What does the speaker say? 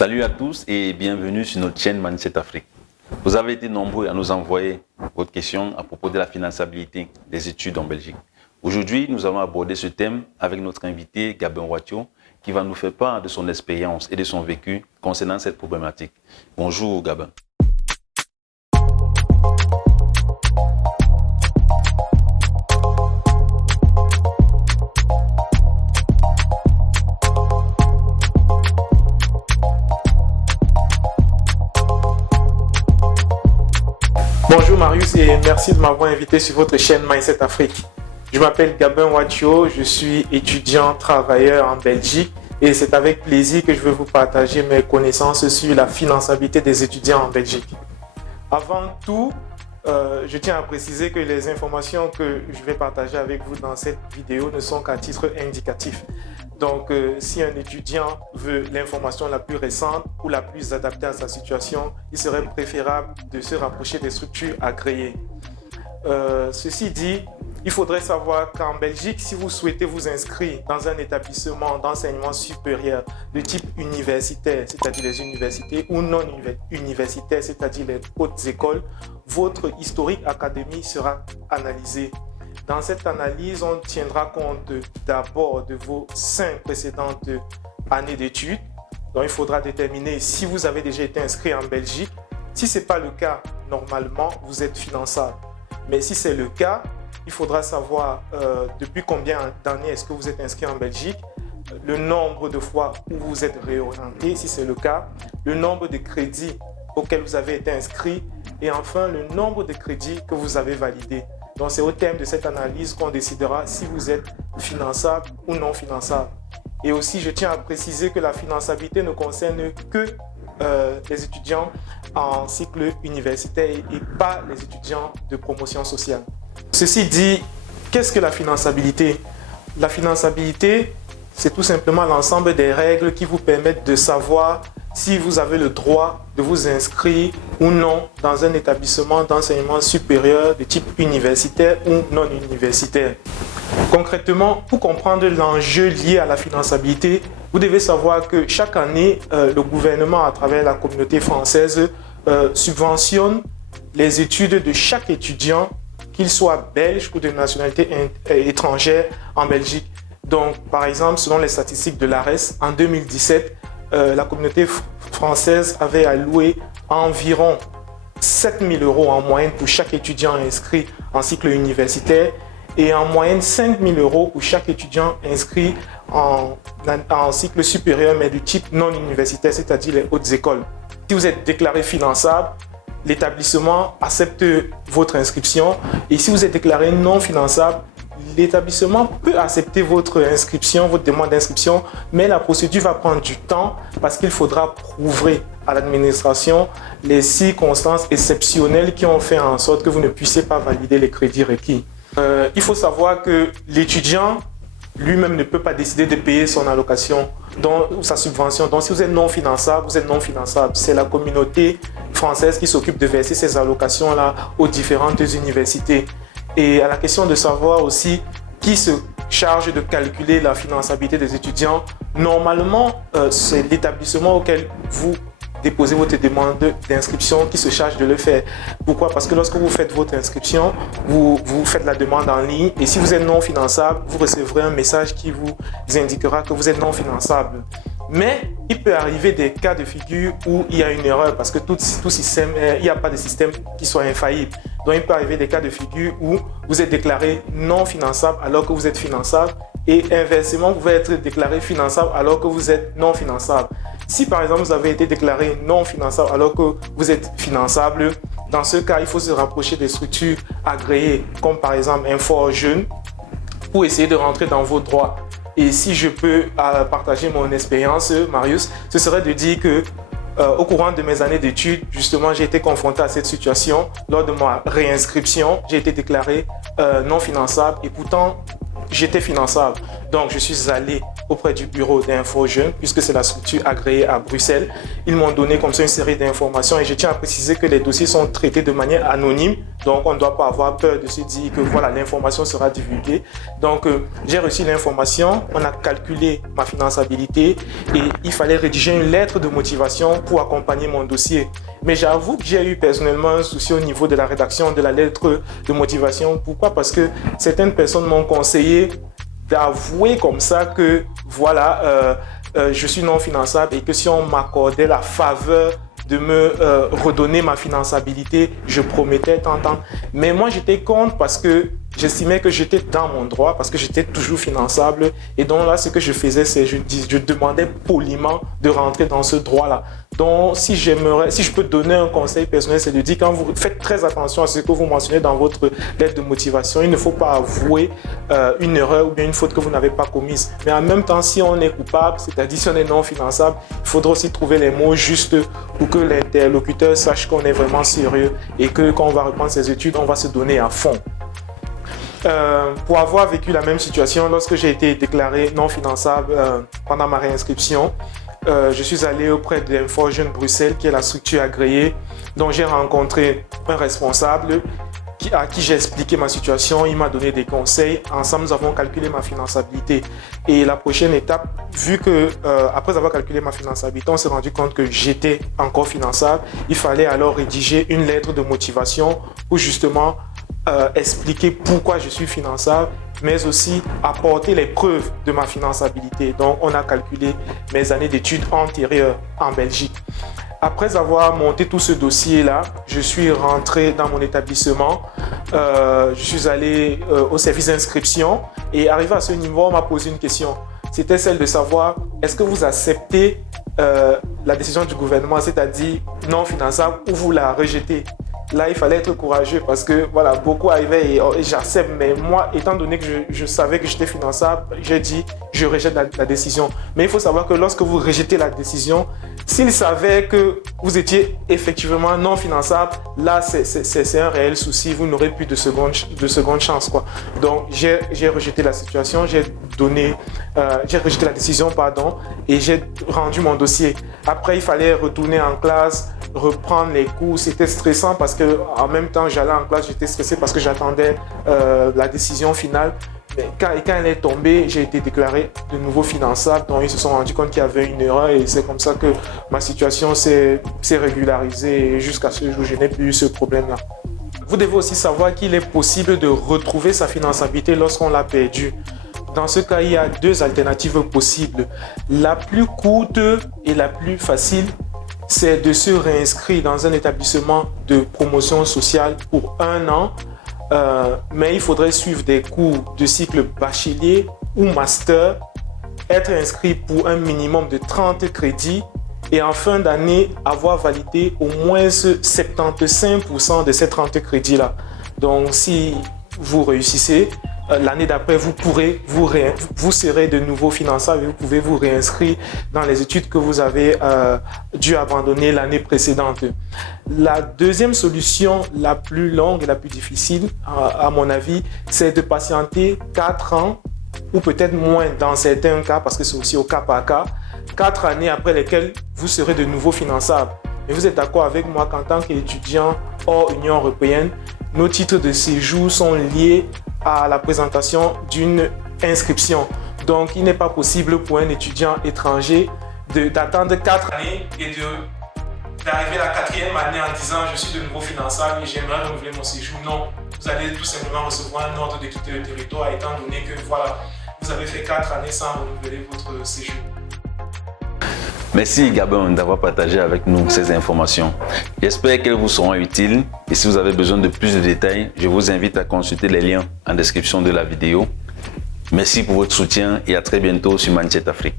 Salut à tous et bienvenue sur notre chaîne Mindset Afrique. Vous avez été nombreux à nous envoyer votre question à propos de la finançabilité des études en Belgique. Aujourd'hui, nous allons aborder ce thème avec notre invité Gabin Ouattio qui va nous faire part de son expérience et de son vécu concernant cette problématique. Bonjour Gabin. Bonjour Marius et merci de m'avoir invité sur votre chaîne Mindset Afrique. Je m'appelle Gabin Ouattio, je suis étudiant travailleur en Belgique et c'est avec plaisir que je vais vous partager mes connaissances sur la finançabilité des étudiants en Belgique. Avant tout, je tiens à préciser que les informations que je vais partager avec vous dans cette vidéo ne sont qu'à titre indicatif. Donc, si un étudiant veut l'information la plus récente ou la plus adaptée à sa situation, il serait préférable de se rapprocher des structures agréées. Ceci dit, il faudrait savoir qu'en Belgique, si vous souhaitez vous inscrire dans un établissement d'enseignement supérieur de type universitaire, c'est-à-dire les universités, ou non universitaires, c'est-à-dire les hautes écoles, votre historique académique sera analysé. Dans cette analyse, on tiendra compte d'abord de vos 5 précédentes années d'études. Donc, il faudra déterminer si vous avez déjà été inscrit en Belgique. Si ce n'est pas le cas, normalement, vous êtes finançable. Mais si c'est le cas, il faudra savoir depuis combien d'années est-ce que vous êtes inscrit en Belgique, le nombre de fois où vous êtes réorienté, si c'est le cas, le nombre de crédits auxquels vous avez été inscrit et enfin le nombre de crédits que vous avez validés. Donc, c'est au terme de cette analyse qu'on décidera si vous êtes finançable ou non finançable. Et aussi, je tiens à préciser que la finançabilité ne concerne que les étudiants en cycle universitaire et pas les étudiants de promotion sociale. Ceci dit, qu'est-ce que la finançabilité? La finançabilité, c'est tout simplement l'ensemble des règles qui vous permettent de savoir si vous avez le droit de vous inscrire ou non dans un établissement d'enseignement supérieur de type universitaire ou non universitaire. Concrètement, pour comprendre l'enjeu lié à la finançabilité, vous devez savoir que chaque année, le gouvernement, à travers la communauté française, subventionne les études de chaque étudiant, qu'il soit belge ou de nationalité étrangère en Belgique. Donc, par exemple, selon les statistiques de l'ARES, en 2017, la communauté française avait alloué environ 7 000 € en moyenne pour chaque étudiant inscrit en cycle universitaire et en moyenne 5 000 € pour chaque étudiant inscrit en cycle supérieur mais de type non universitaire, c'est-à-dire les hautes écoles. Si vous êtes déclaré finançable, l'établissement accepte votre inscription et si vous êtes déclaré non finançable, l'établissement peut accepter votre inscription, votre demande d'inscription, mais la procédure va prendre du temps parce qu'il faudra prouver à l'administration les circonstances exceptionnelles qui ont fait en sorte que vous ne puissiez pas valider les crédits requis. Il faut savoir que l'étudiant lui-même ne peut pas décider de payer son allocation ou sa subvention. Donc, si vous êtes non finançable, vous êtes non finançable. C'est la communauté française qui s'occupe de verser ces allocations-là aux différentes universités. Et à la question de savoir aussi qui se charge de calculer la finançabilité des étudiants, normalement, c'est l'établissement auquel vous déposez votre demande d'inscription qui se charge de le faire. Pourquoi? Parce que lorsque vous faites votre inscription, vous faites la demande en ligne et si vous êtes non finançable, vous recevrez un message qui vous indiquera que vous êtes non finançable. Mais il peut arriver des cas de figure où il y a une erreur parce que tout système, il n'y a pas de système qui soit infaillible. Donc, il peut arriver des cas de figure où vous êtes déclaré non finançable alors que vous êtes finançable et inversement, vous pouvez être déclaré finançable alors que vous êtes non finançable. Si par exemple, vous avez été déclaré non finançable alors que vous êtes finançable, dans ce cas, il faut se rapprocher des structures agréées comme par exemple Infor Jeune pour essayer de rentrer dans vos droits. Et si je peux partager mon expérience, Marius, ce serait de dire que au courant de mes années d'études, justement, j'ai été confronté à cette situation. Lors de ma réinscription, j'ai été déclaré non finançable et pourtant, j'étais finançable. Donc, je suis allé auprès du bureau d'Info Jeunes, puisque c'est la structure agréée à Bruxelles. Ils m'ont donné comme ça une série d'informations et je tiens à préciser que les dossiers sont traités de manière anonyme. Donc, on ne doit pas avoir peur de se dire que voilà, l'information sera divulguée. Donc, j'ai reçu l'information, on a calculé ma finançabilité et il fallait rédiger une lettre de motivation pour accompagner mon dossier. Mais j'avoue que j'ai eu personnellement un souci au niveau de la rédaction de la lettre de motivation. Pourquoi? Parce que certaines personnes m'ont conseillé d'avouer comme ça que voilà, je suis non finançable et que si on m'accordait la faveur de me redonner ma finançabilité, je promettais tant. Mais moi, j'étais contre parce que j'estimais que j'étais dans mon droit, parce que j'étais toujours finançable. Et donc là, ce que je faisais, c'est je demandais poliment de rentrer dans ce droit-là. Donc, si je peux donner un conseil personnel, c'est de dire quand vous faites très attention à ce que vous mentionnez dans votre lettre de motivation, il ne faut pas avouer une erreur ou bien une faute que vous n'avez pas commise. Mais en même temps, si on est coupable, c'est-à-dire si on est non finançable, il faudra aussi trouver les mots justes pour que l'interlocuteur sache qu'on est vraiment sérieux et que quand on va reprendre ses études, on va se donner à fond. Pour avoir vécu la même situation, lorsque j'ai été déclaré non finançable pendant ma réinscription, je suis allé auprès de l'Info Jeunes Bruxelles, qui est la structure agréée, dont j'ai rencontré un responsable à qui j'ai expliqué ma situation. Il m'a donné des conseils. Ensemble, nous avons calculé ma finançabilité. Et la prochaine étape, vu que après avoir calculé ma finançabilité, on s'est rendu compte que j'étais encore finançable, il fallait alors rédiger une lettre de motivation pour justement expliquer pourquoi je suis finançable, mais aussi apporter les preuves de ma finançabilité. Donc, on a calculé mes années d'études antérieures en Belgique. Après avoir monté tout ce dossier-là, je suis rentré dans mon établissement. Je suis allé au service d'inscription et arrivé à ce niveau, on m'a posé une question. C'était celle de savoir, est-ce que vous acceptez la décision du gouvernement, c'est-à-dire non finançable, ou vous la rejetez? Là, il fallait être courageux parce que voilà, beaucoup arrivaient et j'accepte. Mais moi, étant donné que je savais que j'étais finançable, j'ai dit je rejette la décision. Mais il faut savoir que lorsque vous rejetez la décision, s'ils savaient que vous étiez effectivement non finançable, là, c'est un réel souci. Vous n'aurez plus de seconde chance, quoi. Donc, j'ai rejeté la situation, j'ai rejeté la décision, pardon, et j'ai rendu mon dossier. Après, il fallait retourner en classe, reprendre les cours. C'était stressant parce que en même temps, j'allais en classe, j'étais stressé parce que j'attendais la décision finale. Mais quand elle est tombée, j'ai été déclaré de nouveau finançable. Donc, ils se sont rendus compte qu'il y avait une erreur et c'est comme ça que ma situation s'est régularisée et jusqu'à ce jour, je n'ai plus eu ce problème-là. Vous devez aussi savoir qu'il est possible de retrouver sa finançabilité lorsqu'on l'a perdue. Dans ce cas, il y a deux alternatives possibles. La plus courte et la plus facile, c'est de se réinscrire dans un établissement de promotion sociale pour 1 an. Mais il faudrait suivre des cours de cycle bachelier ou master, être inscrit pour un minimum de 30 crédits et en fin d'année avoir validé au moins 75% de ces 30 crédits-là. Donc si vous réussissez, l'année d'après, vous serez de nouveau finançable et vous pouvez vous réinscrire dans les études que vous avez dû abandonner l'année précédente. La deuxième solution, la plus longue et la plus difficile, à mon avis, c'est de patienter 4 ans ou peut-être moins dans certains cas, parce que c'est aussi au cas par cas, 4 années après lesquelles vous serez de nouveau finançable. Et vous êtes d'accord avec moi qu'en tant qu'étudiant hors Union européenne, nos titres de séjour sont liés à la présentation d'une inscription. Donc, il n'est pas possible pour un étudiant étranger d'attendre 4 années et d'arriver à la 4e année en disant je suis de nouveau finançable et j'aimerais renouveler mon séjour. Non, vous allez tout simplement recevoir un ordre de quitter le territoire étant donné que voilà, vous avez fait 4 années sans renouveler votre séjour. Merci Gabin d'avoir partagé avec nous ces informations. J'espère qu'elles vous seront utiles et si vous avez besoin de plus de détails, je vous invite à consulter les liens en description de la vidéo. Merci pour votre soutien et à très bientôt sur Mindset Afrique.